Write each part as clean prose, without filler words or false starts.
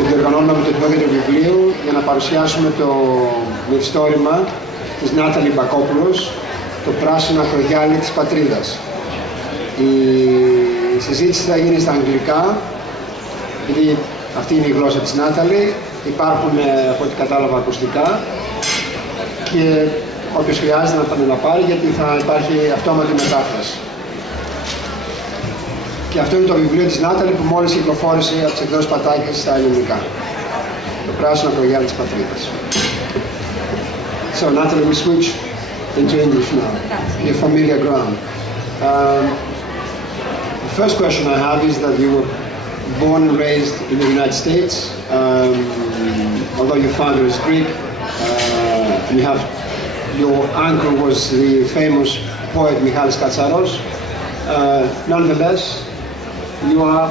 που διοργανώνουμε με το Υπουργείο του Βιβλίου για να παρουσιάσουμε το μυθιστόρημα της Νάταλη Μπακόπουλος, το πράσινο ακρογιάλι της πατρίδας. Η συζήτηση θα γίνει στα αγγλικά, επειδή αυτή είναι η γλώσσα της Νάταλη. Υπάρχουν, από ό,τι κατάλαβα, ακουστικά και όποιος χρειάζεται να πάρει, γιατί θα υπάρχει αυτόματη μετάφραση. Και αυτό είναι το βιβλίο της Νάταλη που μόλις κυκλοφόρησε από τις εκδόσεις Πατάκης στα ελληνικά. Το πράσινο ακρογιάλι της πατρίδας. So Natalie, we switch into English now. Your familiar ground. The first question I have is that you were born and raised in the United States, although your father is Greek, and your uncle was the famous poet Michalis Katsaros. Nonetheless, you are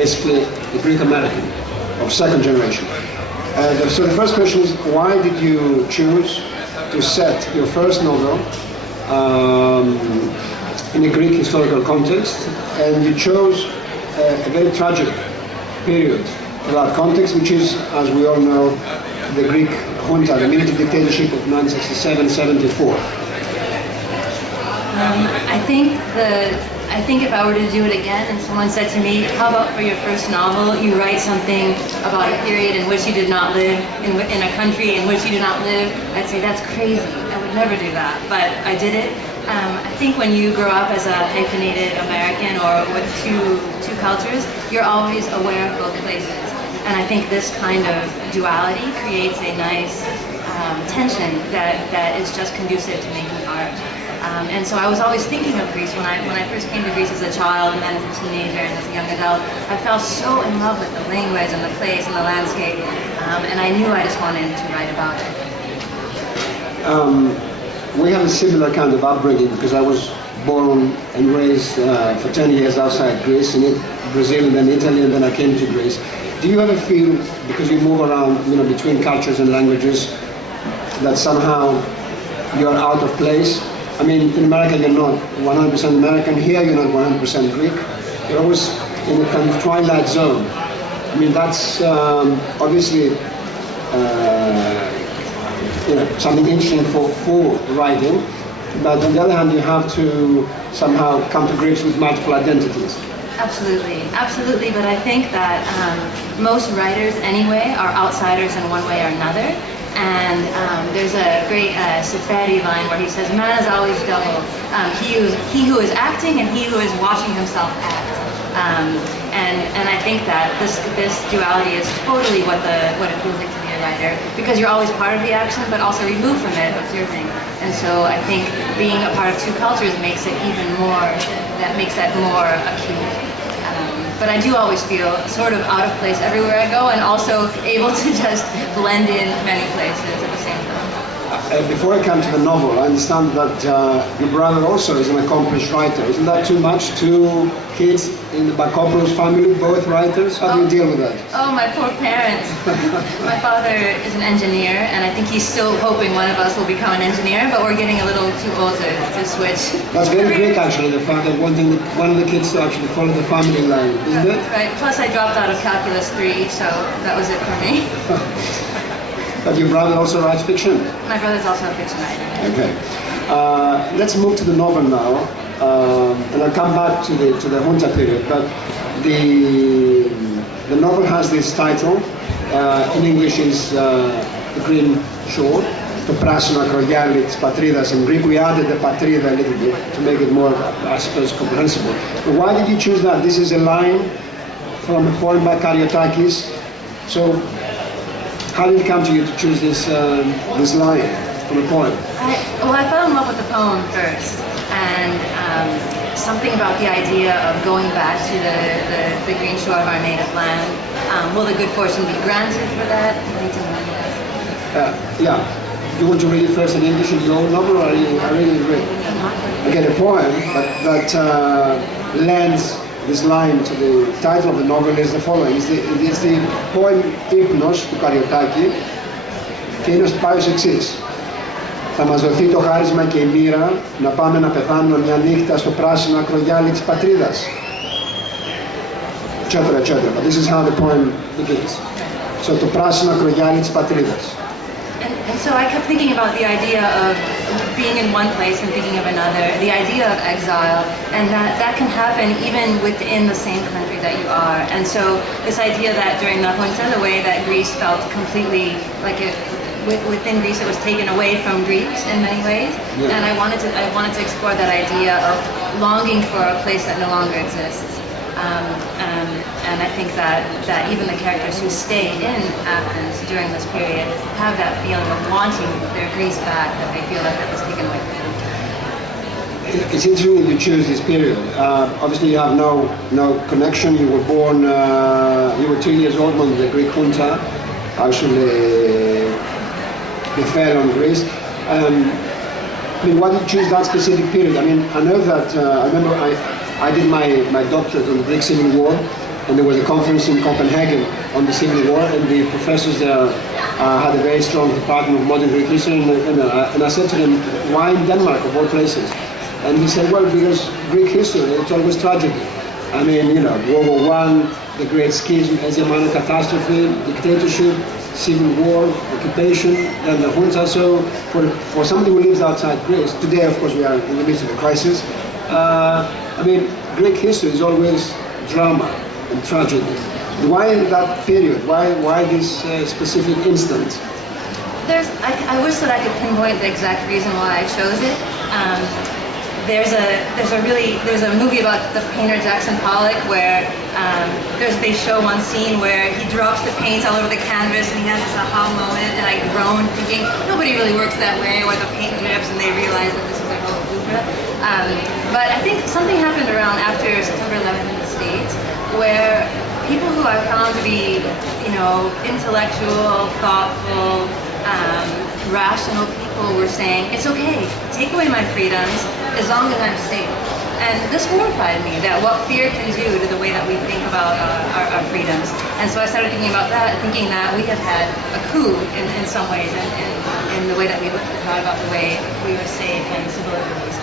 basically a Greek American of second generation. So the first question is, why did you choose to set your first novel in a Greek historical context, and you chose a very tragic period for that context, which is, as we all know, the Greek junta, the military dictatorship of 1967-74. I think if I were to do it again and someone said to me, how about for your first novel, you write something about a period in which you did not live, in a country in which you did not live, I'd say that's crazy. I would never do that, but I did it. I think when you grow up as a hyphenated American or with two cultures, you're always aware of both places. And I think this kind of duality creates a nice tension that is just conducive to making art. And so I was always thinking of Greece when I first came to Greece as a child and then as a teenager and as a young adult. I fell so in love with the language and the place and the landscape, and I knew I just wanted to write about it. We have a similar kind of upbringing because I was born and raised for 10 years outside Greece, in Brazil and then Italy, and then I came to Greece. Do you ever feel, because you move around, between cultures and languages, that somehow you're out of place? I mean, in America you're not 100% American, here you're not 100% Greek. You're always in a kind of twilight zone. I mean, that's obviously something interesting for writing, but on the other hand you have to somehow come to grips with multiple identities. Absolutely, but I think that most writers anyway are outsiders in one way or another. And there's a great Safari line where he says, man is always double. He who is acting and he who is watching himself act. And I think that this duality is totally what it feels like to be a writer, because you're always part of the action, but also removed from it, observing. And so I think being a part of two cultures makes it even more, that makes that more acute. But I do always feel sort of out of place everywhere I go, and also able to just blend in many places at the same time. Before I come to the novel, I understand that your brother also is an accomplished writer. Isn't that too much? Two kids in the Bakopoulos family, both writers? How do you deal with that? Oh, my poor parents. My father is an engineer, and I think he's still hoping one of us will become an engineer, but we're getting a little too old to switch. That's very Greek, actually, the fact that one of the kids to actually follow the family line, isn't it? Right. Plus, I dropped out of Calculus 3, so that was it for me. But your brother also writes fiction? My brother's also a fiction writer. Okay. Let's move to the novel now, and I'll come back to the junta period. But the novel has this title. In English is The Green Shore, το πράσινο ακρογιάλι της πατρίδας. In Greek we added the patrida a little bit to make it more, I suppose, comprehensible. But why did you choose that? This is a line from a poem by Kariotakis. So how did it come to you to choose this line from a poem? I fell in love with the poem first, and something about the idea of going back to the green shore of our native land. Will the good fortune be granted for that? I need to know that. Yeah. You want to read it first in English in your own novel, or I really read? I get a poem, but that lends this line to the title of the novel is the following. It's the poem Ύπνος του Καριωτάκη, και είναι πάει ως εξής. Θα μας δοθεί το χάρισμα και η μοίρα να πάμε να πεθάνουμε μια νύχτα στο πράσινο ακρογιάλι της πατρίδας. Etc. But this is how the poem begins. So το πράσινο ακρογιάλι της πατρίδας. And so I kept thinking about the idea of being in one place and thinking of another, the idea of exile, and that can happen even within the same country that you are. And so this idea that during the junta, the way that Greece felt completely like within Greece, it was taken away from Greeks in many ways. Yeah. And I wanted to explore that idea of longing for a place that no longer exists. And I think that even the characters who stay in Athens during this period have that feeling of wanting their Greece back that they feel like it was taken away from them. It's interesting you choose this period. Obviously, you have no connection. You were born. You were 2 years old when the Greek junta actually fell on Greece. I mean, why did you choose that specific period? I mean, I know that. I remember I did my doctorate on the Greek Civil War, and there was a conference in Copenhagen on the Civil War, and the professors there had a very strong department of modern Greek history, and I said to them, why in Denmark of all places? And he said, well, because Greek history, it's always tragedy. I mean, World War I, the Great Schism, Asiatic catastrophe, dictatorship, civil war, occupation, and the junta. So for somebody who lives outside Greece, today of course we are in the midst of a crisis, I mean, Greek history is always drama and tragedy. Why that period? Why this specific instant? I wish that I could pinpoint the exact reason why I chose it. There's a movie about the painter Jackson Pollock where they show one scene where he drops the paint all over the canvas and he has this aha moment, and I groan thinking nobody really works that way, where the paint drips and they realize that this is a whole oeuvre. But I think something happened around after September 11th in the States where people who I found to be, intellectual, thoughtful, rational people were saying, it's okay, take away my freedoms as long as I'm safe. And this horrified me, that what fear can do to the way that we think about our freedoms. And so I started thinking about that, thinking that we have had a coup in some ways, in the way that we thought about the way we were safe and civil liberties.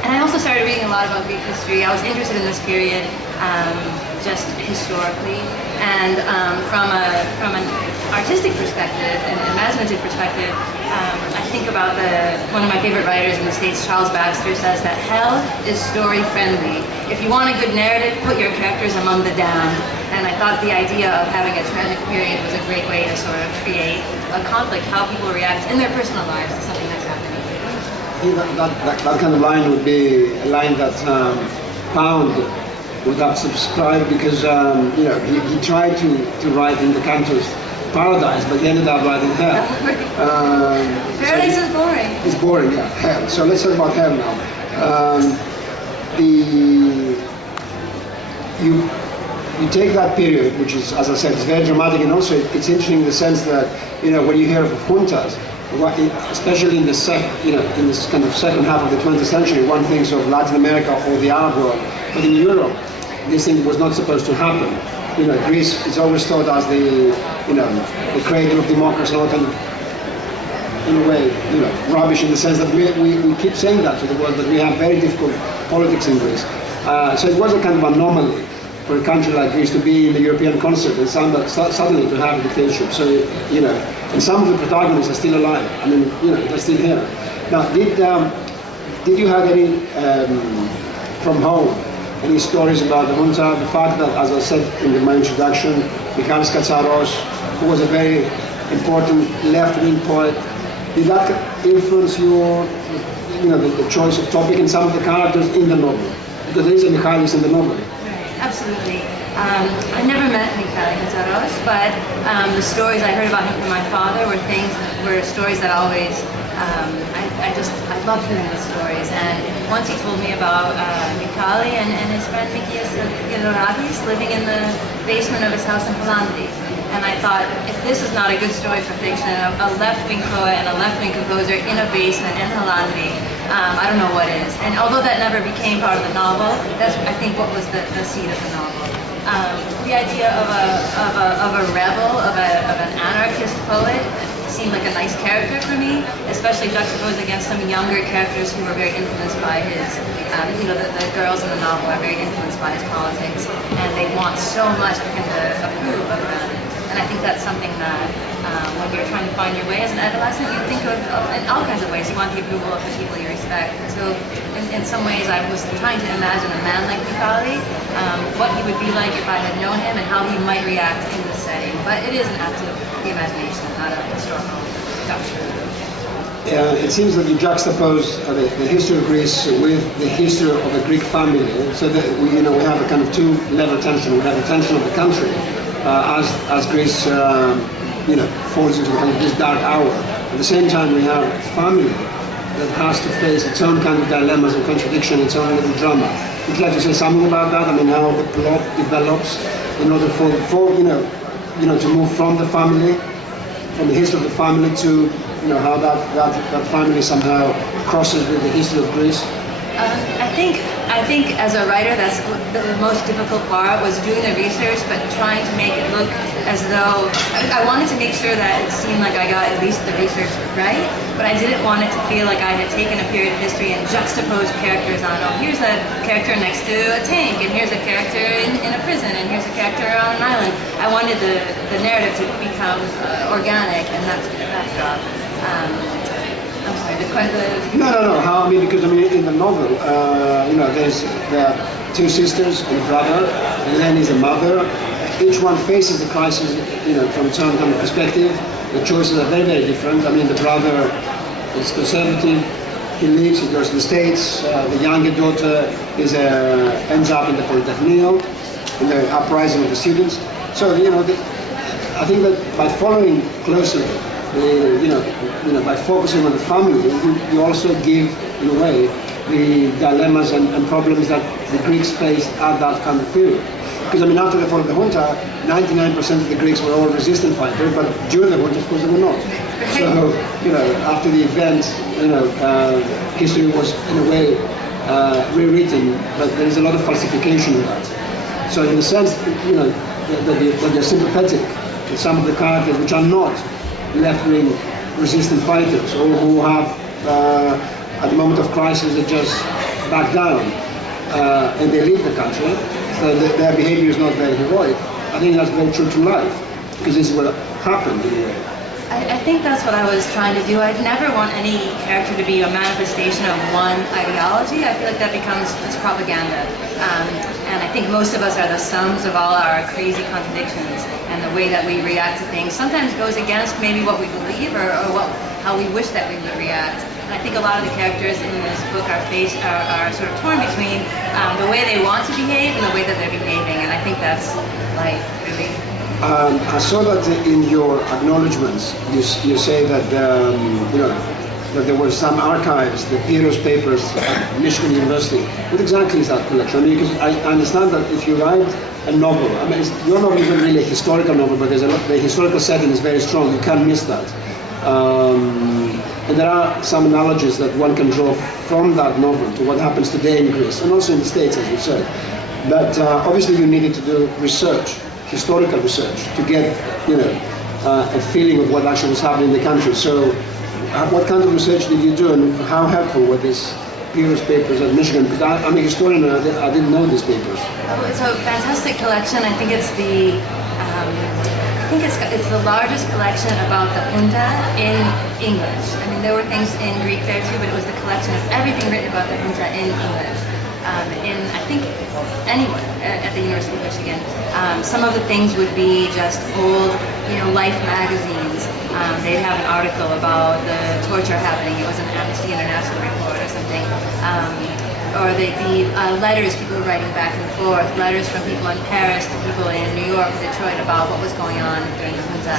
And I also started reading a lot about Greek history. I was interested in this period just historically, and from an artistic perspective and imaginative perspective, I think about one of my favorite writers in the States, Charles Baxter, says that hell is story friendly. If you want a good narrative, put your characters among the damned. And I thought the idea of having a tragic period was a great way to sort of create a conflict, how people react in their personal lives to something that's happening. That kind of line would be a line that Pound would have subscribed, because he tried to write in the cantos paradise, but he ended up writing hell. Paradise is boring. It's boring, yeah, hell. So let's talk about hell now. You take that period, which is, as I said, it's very dramatic, and also it's interesting in the sense that when you hear of juntas, especially in in this kind of second half of the 20th century, one thinks of Latin America or the Arab world, but in Europe, this thing was not supposed to happen. Greece is always thought as the cradle of democracy, and all kind of, in a way, rubbish in the sense that we keep saying that to the world, that we have very difficult politics in Greece. So it was a kind of anomaly for a country like Greece to be in the European concert and suddenly to have a dictatorship. So, and some of the protagonists are still alive. I mean, they're still here. Now, did you have any, from home, any stories about the junta? The fact that, as I said in my introduction, Michalis Katsaros, who was a very important left-wing poet, did that influence the choice of topic and some of the characters in the novel? Because there is a Michalis in the novel. Right, absolutely. I never met Michalis Katsaros, but the stories I heard about him from my father were stories that always, I loved hearing the stories. And once he told me about Michali and his friend Mikias Gilorakis living in the basement of his house in Palandri. And I thought, if this is not a good story for fiction, a left-wing poet and a left-wing composer in a basement in Palandri, I don't know what is. And although that never became part of the novel, that's, I think, what was the seed of the novel. The idea of a rebel, of an anarchist poet, seemed like a nice character for me, especially juxtaposed against some younger characters who were very influenced by his, the girls in the novel are very influenced by his politics, and they want so much for him to approve of them. And I think find your way. As an adolescent, you think of in all kinds of ways. You want the approval of the people you respect. And so in some ways, I was trying to imagine a man like Bukhari, what he would be like if I had known him and how he might react in this setting. But it is an act of the imagination, not a historical document. It seems that you juxtapose the history of Greece with the history of the Greek family, so that we have a kind of two-level tension. We have the tension of the country as Greece, falls into kind of this dark hour. At the same time, we have a family that has to face its own kind of dilemmas and contradiction, its own little drama. Would you like to say something about that? I mean, how the plot develops in order for to move from the family, from the history of the family to how that family somehow crosses with the history of Greece? I think as a writer, that's the most difficult part, was doing the research, but trying to make it look as though I wanted to make sure that it seemed like I got at least the research right, but I didn't want it to feel like I had taken a period of history and juxtaposed characters on. Oh, here's a character next to a tank, and here's a character in a prison, and here's a character on an island. I wanted the narrative to become organic, and that's that job. I'm sorry, the question. No. How? Because in the novel, there are two sisters and a brother, and then is a mother. Each one faces the crisis, from its own kind of perspective. The choices are very, very different. The brother is conservative. He leaves. He goes to the States. The younger daughter ends up in the Polytechnique, in the uprising of the students. So I think that by following closely. By focusing on the family, you also give, in a way, the dilemmas and problems that the Greeks faced at that kind of period. Because after the fall of the junta, 99% of the Greeks were all resistance fighters, but during the junta, of course, they were not. So, after the event, history was, in a way, rewritten, but there is a lot of falsification in that. So, in a sense, that you're sympathetic with some of the characters which are not left-wing resistant fighters, or who have, at the moment of crisis, they just back down and they leave the country. So their behavior is not very heroic. I think that's very true to life, because this is what happened in a way. I think that's what I was trying to do. I'd never want any character to be a manifestation of one ideology. I feel like that becomes propaganda. And I think most of us are the sums of all our crazy contradictions, and the way that we react to things sometimes goes against maybe what we believe or how we wish that we would react. And I think a lot of the characters in this book are sort of torn between the way they want to behave and the way that they're behaving, and I think that's life, really. I saw that in your acknowledgements, you say that that there were some archives, the Piros papers at Michigan University. What exactly is that collection? Because I understand that if you write a novel, your novel isn't really a historical novel, but the historical setting is very strong. You can't miss that. And there are some analogies that one can draw from that novel to what happens today in Greece, and also in the States, as you said. But obviously you needed to do research, historical research, to get a feeling of what actually was happening in the country. So what kind of research did you do, and how helpful were these Piros papers at Michigan? Because I'm a historian and I didn't know these papers. Oh, it's a fantastic collection. I think it's it's the largest collection about the junta in English. There were things in Greek there too, but it was the collection of everything written about the junta in English. I think anywhere at the University of Michigan. Some of the things would be just old, Life magazines. They'd have an article about the torture happening. It was an Amnesty International report or something. Or they'd be letters people were writing back and forth, letters from people in Paris to people in New York, Detroit, about what was going on during the junta.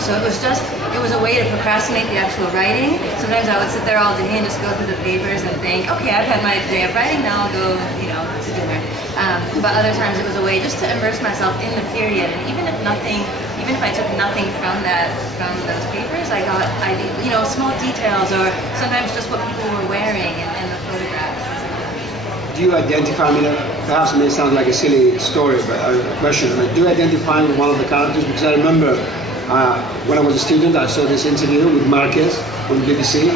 So it was a way to procrastinate the actual writing. Sometimes I would sit there all day and just go through the papers and think, okay, I've had my day of writing, now I'll go, to dinner. But other times it was a way just to immerse myself in the period, and even if I took nothing from those papers, I got small details, or sometimes just what people were wearing and the photographs. Do you identify, perhaps it may sound like a silly story, but a question, do you identify with one of the characters? Because I remember when I was a student, I saw this interview with Marquez on the BBC,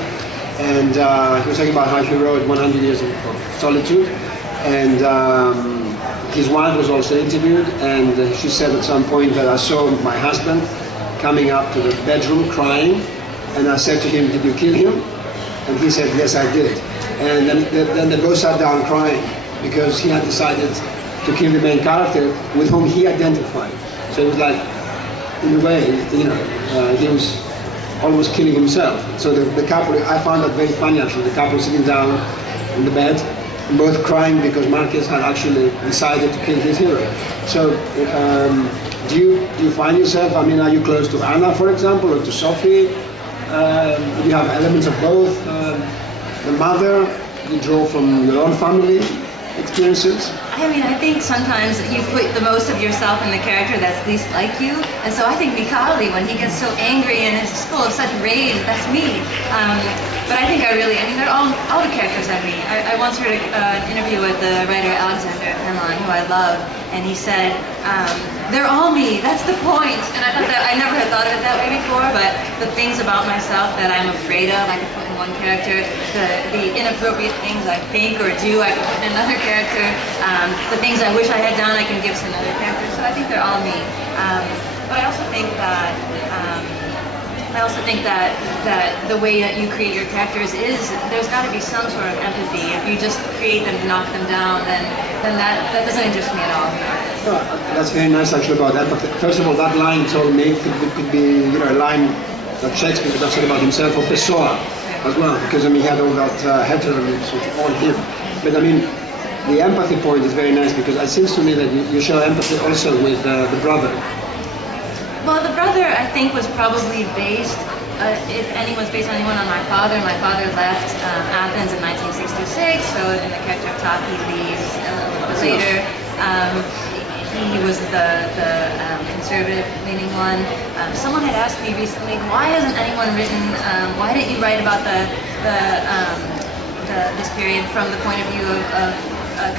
and he was talking about how he wrote 100 Years of Solitude, and his wife was also interviewed, and she said at some point that I saw my husband coming up to the bedroom crying, and I said to him, "Did you kill him?" And he said, "Yes, I did." And then they both sat down crying because he had decided to kill the main character with whom he identified. So it was like, in a way, he was almost killing himself. So the couple, I found that very funny actually, the couple sitting down in the bed, both crying because Marquez had actually decided to kill his hero. So do you find yourself, I mean, are you close to Anna, for example, or to Sophie? Do you have elements of both? The mother, you draw from your own family experiences? I mean, I think sometimes you put the most of yourself in the character that's least like you. And so I think Mikhaili, when he gets so angry and is full of such rage, that's me. But I think they're all the characters I meet. I once heard an interview with the writer Alexander Penlan, who I love, and he said, they're all me, that's the point. And I thought that, I never had thought of it that way before, but the things about myself that I'm afraid of, I can put in one character. The inappropriate things I think or do, I can put in another character. The things I wish I had done, I can give to another character. So I think they're all me. But I also think that the way that you create your characters is there's got to be some sort of empathy. If you just create them to knock them down, then that doesn't interest me at all. Oh, that's very nice actually about that. But first of all, that line told me could be a line that Shakespeare could have said about himself, or Pessoa as well, because I mean he had all that heteronym sort of on him. But I mean, the empathy point is very nice because it seems to me that you show empathy also with the brother. Well, the brother, I think, was probably based, if anyone's based on anyone, on my father. My father left Athens in 1966, so in the character of Taki leaves a little bit later. He was the conservative-leaning one. Someone had asked me recently, why hasn't anyone written, why didn't you write about this period from the point of view of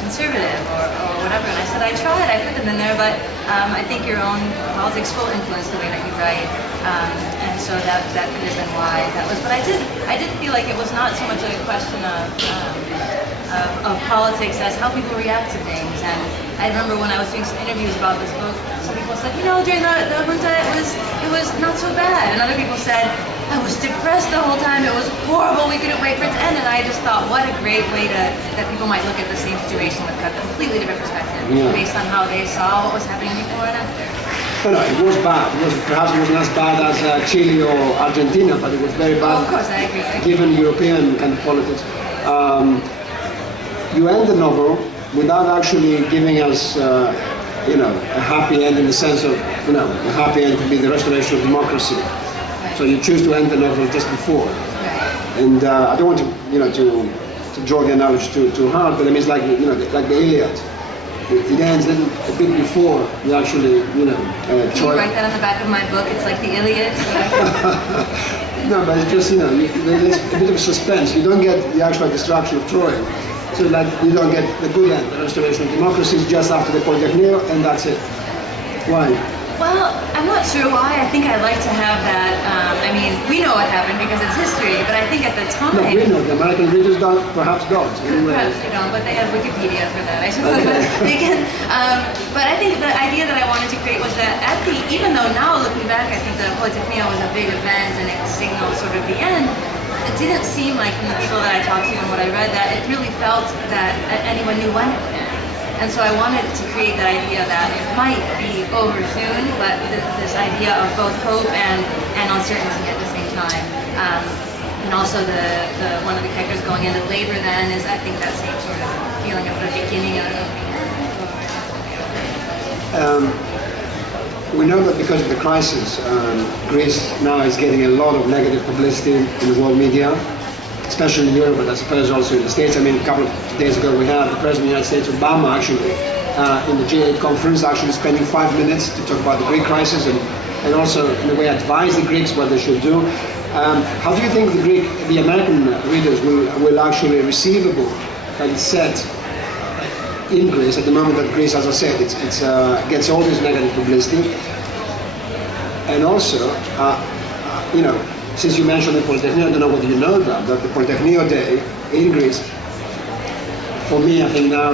conservative or whatever? And I said, I tried, I put them in there, but I think your own politics will influence the way that you write. And so that could have been why that was. But I did feel like it was not so much a question of politics as how people react to things. And I remember when I was doing some interviews about this book, some people said, during the junta it was not so bad. And other people said, I was depressed the whole time, it was horrible, we couldn't wait for it to end. And I just thought, what a great way that people might look at the same situation with a completely different perspective, based on how they saw what was happening before and after. No, it was bad. Perhaps it wasn't as bad as Chile or Argentina, but it was very bad. Oh, of course, I agree. Given European kind of politics. You end the novel without actually giving us, a happy end in the sense of, a happy end could be the restoration of democracy. So you choose to end the novel just before. And I don't want to draw the analogy too hard, but I mean it's like like the Iliad. It ends a bit before you actually Can you write that on the back of my book? It's like the Iliad. No, but it's just there's a bit of suspense. You don't get the actual destruction of Troy. So like you don't get the good end, the restoration of democracy is just after the Polytechnio, and that's it. Why? Well, I'm not sure why. I think I'd like to have that. We know what happened because it's history, but I think at the time... No, we know. The American readers perhaps don't. Anyway. Perhaps they don't, but they have Wikipedia for that, I suppose. Okay. They can, but I think the idea that I wanted to create was that even though now looking back, I think the Polytechnia was a big event and it signaled sort of the end, it didn't seem like from the people that I talked to and what I read that it really felt that anyone knew when it would end. And so I wanted to create that idea that it might be over soon, but this idea of both hope and uncertainty at the same time. And also the one of the characters going into labor then is, I think, that same sort of feeling of the beginning of the end. We know that because of the crisis, Greece now is getting a lot of negative publicity in the world media, especially in Europe, but I suppose also in the States. A couple of days ago we had the President of the United States, Obama, actually, in the G8 conference, actually spending 5 minutes to talk about the Greek crisis and also, in a way, advise the Greeks what they should do. How do you think the American readers will actually receive a book that is set in Greece at the moment that Greece, as I said, gets all this negative publicity, and also, since you mentioned the Polytechnio, I don't know whether you know that the Polytechnio Day in Greece, for me, I think now,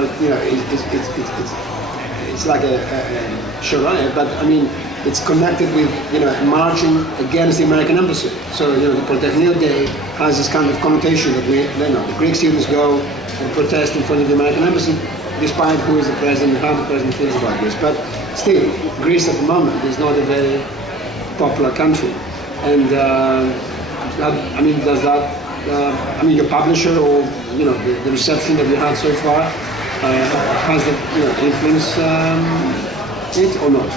it's like a charade, but it's connected with, marching against the American embassy. So, the Polytechnic Day has this kind of connotation that the Greek students go and protest in front of the American embassy, despite who is the president and how the president feels about this. But still, Greece at the moment is not a very popular country. And, does that, your publisher or, the reception that you had so far, has that, influenced it or not?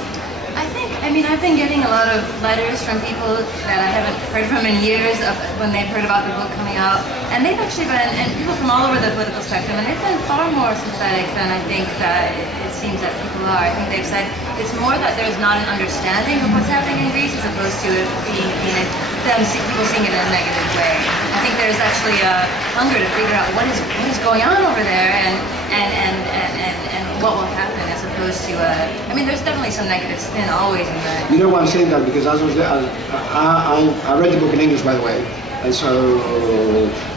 I've been getting a lot of letters from people that I haven't heard from in years when they've heard about the book coming out. And they've actually been, and people from all over the political spectrum, and they've been far more sympathetic than I think that it seems that people are. I think they've said it's more that there's not an understanding of what's happening in Greece as opposed to it being people seeing it in a negative way. I think there's actually a hunger to figure out what is going on over there and what will happen as opposed to there's definitely some negative spin always in that. You know why I'm saying that? Because as I was there, I read the book in English, by the way, and so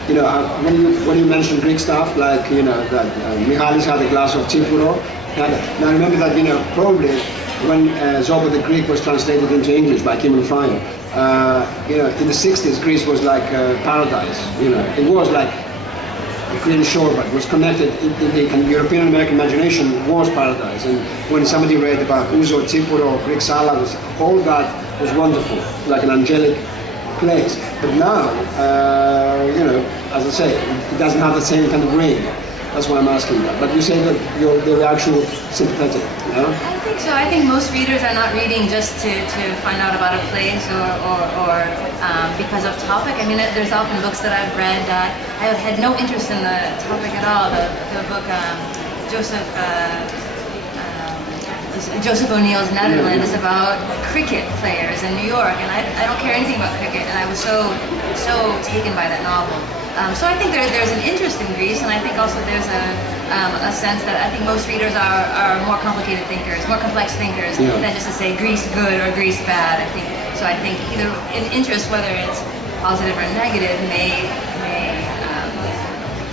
when you mention Greek stuff like that Michalis had a glass of Tsipuro. Now remember that probably when Zobo the Greek was translated into English by Kim and Fire, in the 60s Greece was like paradise. It was like a green shore, but was connected in the kind of European American imagination was paradise. And when somebody read about Ouzo, Tsipuro, Greek salads, all that was wonderful, like an angelic place. But now, as I say, it doesn't have the same kind of ring. That's why I'm asking that. But you say that the reaction was sympathetic, I think so. I think most readers are not reading just to find out about a place or because of topic. There's often books that I've read that I had no interest in the topic at all. The book Joseph O'Neill's Netherlands is about cricket players in New York, and I don't care anything about cricket, and I was so taken by that novel. So I think there's an interest in Greece, and I think also there's a sense that I think most readers are more complicated thinkers, more complex thinkers than just to say Greece good or Greece bad. I think either an interest, whether it's positive or negative, may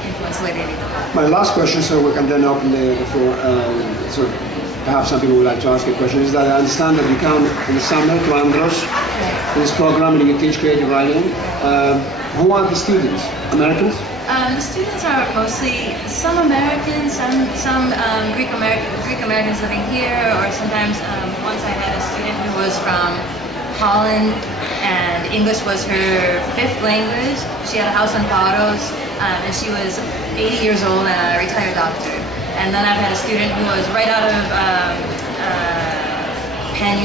influence the way they read the book. My last question, so we can then open the floor. So perhaps some people would like to ask a question, is that I understand that you come in the summer to Andros, this program, and you teach creative writing. Who are the students? Americans? The students are mostly some Americans, some Greek Americans living here, or sometimes once I had a student who was from Holland, and English was her 5th language. She had a house on Paros, and she was 80 years old and a retired doctor. And then I've had a student who was right out of Penn,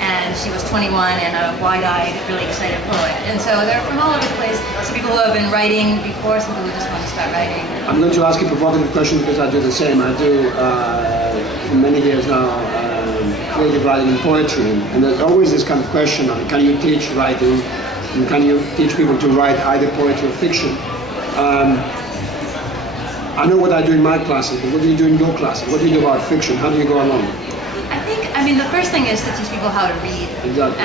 and she was 21 and a wide-eyed, really excited poet. And so they're from all over the place. Some people who have been writing before, some people who just want to start writing. I'm going to ask you a provocative question because I do the same. I do, for many years now, creative writing and poetry. And there's always this kind of question on, can you teach writing? And can you teach people to write either poetry or fiction? I know what I do in my classes, but what do you do in your classes? What do you do about fiction? How do you go along? The first thing is to teach people how to read. Exactly.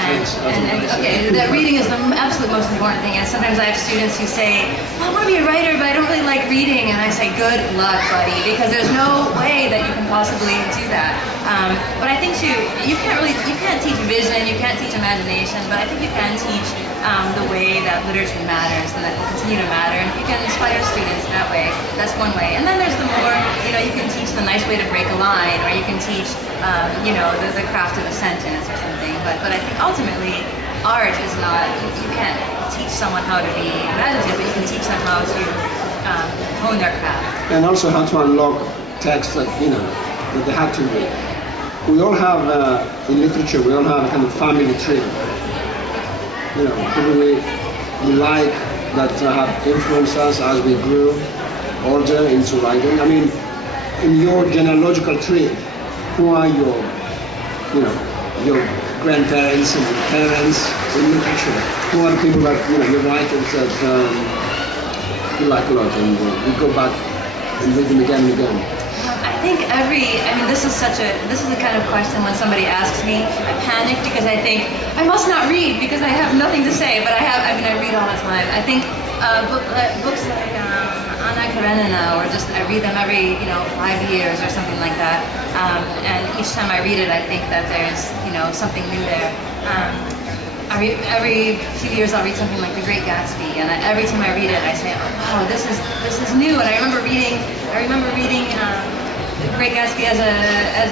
That reading is the absolute most important thing. And sometimes I have students who say, well, I want to be a writer, but I don't really like reading. And I say, good luck, buddy, because there's no way that you can possibly do that. But I think you can't teach vision, you can't teach imagination, but I think you can teach the way that literature matters and that will continue to matter. And if you can inspire students that way, that's one way. And then there's the more, you can teach the nice way to break a line, or you can teach, the craft of a sentence or something. But I think ultimately, art is not, you can't teach someone how to be imaginative, but you can teach them how to hone their craft. And also how to unlock texts that, that they have to read. We all have, in literature, we all have a kind of family tree. People we like that have influenced us as we grew older into writing. In your genealogical tree, who are your grandparents and your parents in literature? Who are the people that, your writers that you like a lot and you go back and read them again and again? This is the kind of question when somebody asks me, I panic because I think, I must not read because I have nothing to say, but I read all the time. I think books like Anna Anna Karenina, or just I read them every 5 years or something like that. And each time I read it, I think that there's something new there. Every few years I'll read something like The Great Gatsby, and every time I read it, I say, oh, wow, this is new. And I remember reading The Great Gatsby as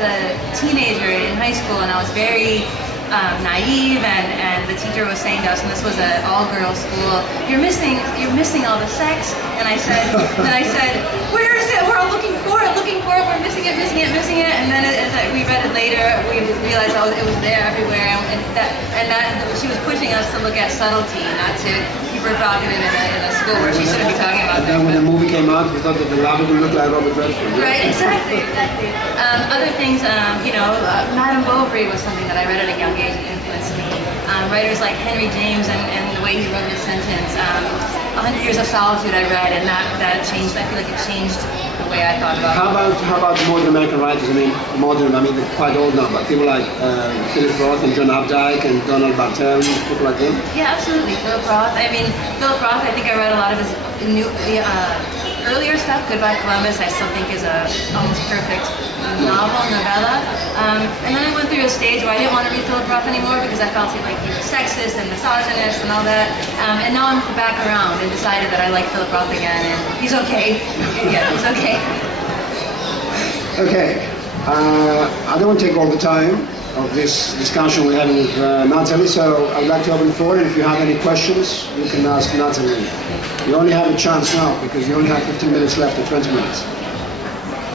a teenager in high school, and I was very naive, and the teacher was saying to us, and this was an all-girls school, you're missing all the sex. And I said, where is it? We're all looking for it. We're missing it. And then as we read it later, we realized it was there everywhere, and that she was pushing us to look at subtlety, not to be provocative in a school where she shouldn't be talking about And then when the movie came out, we thought that the Labrador looked like Robert Redford. Right, exactly. Other things, Madame Bovary was something that I read at a young age and influenced me. Writers like Henry James and the way he wrote his sentence. 100 Years of Solitude I read, and that changed. I feel like it changed the way I thought about it. How about modern American writers? I mean, they're quite old now, but people like Philip Roth and John Updike and Donald Barthelme, people like them. Yeah, absolutely. Philip Roth. Philip Roth, I think I read a lot of his earlier stuff. Goodbye Columbus, I still think is a almost perfect novella. And then I went through a stage where I didn't want to read Philip Roth anymore because I felt like he was sexist and misogynist and all that. And now I'm back around and decided that I like Philip Roth again, and he's okay. Yeah, he's okay. Okay. I don't want to take all the time of this discussion we're having with Natalie, so I'd like to open the floor, and if you have any questions, you can ask Natalie. You only have a chance now because you only have 15 minutes left or 20 minutes.